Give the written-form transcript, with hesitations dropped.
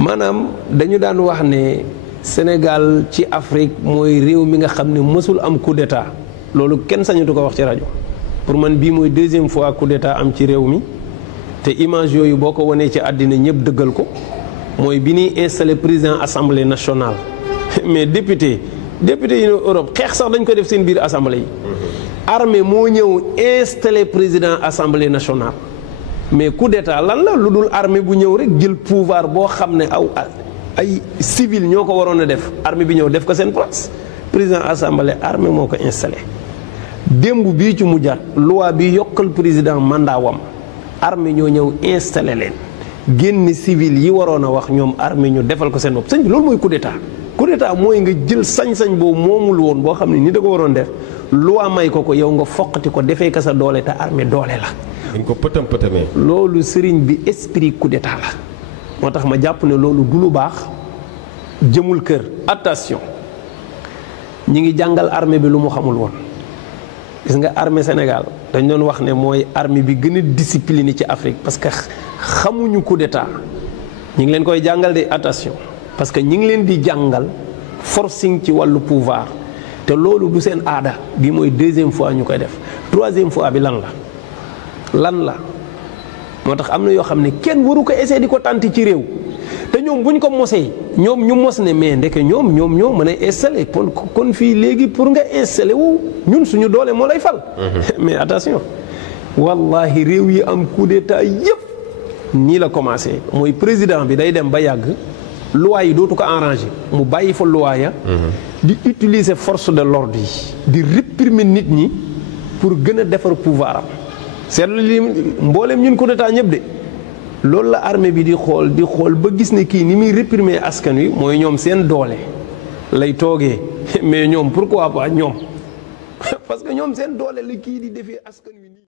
maanaam dañu daan wax ne Sénégal ci Afrique mooy réew mi nga xam ne mësul am coup d'état loolu kenn sañatu ko wax ci rajo pour man bii mooy deuxième fois coup d'état am ci réew mi te image yooyu boo ko wanee ci àddina ñëpp dëggal ko mooy bi ñuy installé président assemblée nationale mais député yi Europe xeex sax dañ ko def seen biir assemblée yi. armée moo ñëw installé président assemblée nationale mais coup d'état lan la lu dul armée bu ñëw rek jël pouvoir boo xam ne ay civil ñoo ko waroon a def armée bi ñëw def ko seen place président assemblée armée moo ko installé. démb bii ci mujjaat loi bi yokkal président mandat wam armée ñoo ñëw installé leen génn civil yi waroon a wax ñoom armée ñu defal ko seen bopp sëñ bi loolu mooy coup d'état. coup d'état mooy nga jël sañ-sañ boobu moomul woon boo xam ne ni da ko waroon def loi may ko yow nga foqati ko defee ka sa doole te armée doole la. dañ ko pëtam pëtamee. loolu sëriñ bi esprit coup d'état la moo tax ma jàpp ne loolu du lu baax jëmul kër. attention ñi ngi jàngal armée bi lu mu xamul woon gis nga armée Sénégal dañ doon wax ne mooy armée bi gën a discipliné ci Afrique parce que xamuñu coup d'état ñi ngi leen koy jàngal de attention. parce que ñi ngi leen di jàngal forcing ci wàllu pouvoir te loolu du seen aada bi mooy deuxième fois ñu koy def troisième fois bi lan la moo tax am na yoo xam ne kenn waru ko essayer di ko tànti ci réew te ñoom bu ñu ko mosee ñoom ñu mos ne mais ndeke ñoom ñoo mën a installé kon fii léegi pour nga installé wu ñun suñu doole moo lay fal. mais attention wallahi réew yi am coup d'état yëpp nii la commencé mooy président bi day dem ba yàgg. loi yi dootu ko arrangé mu bàyyi fa loi ya di utiliser force de l'ordre yi di réprimer nit ñi pour gën a defar pouvoir am seetlu li mboolem ñun coup d'état ñëpp de loolu la armée bi di xool ba gis ne kii ni muy réprimer askan wi mooy ñoom seen doole lay toogee mais ñoom pourquoi pas ñoom parce que ñoom seen doole la kii di defee askan wi nii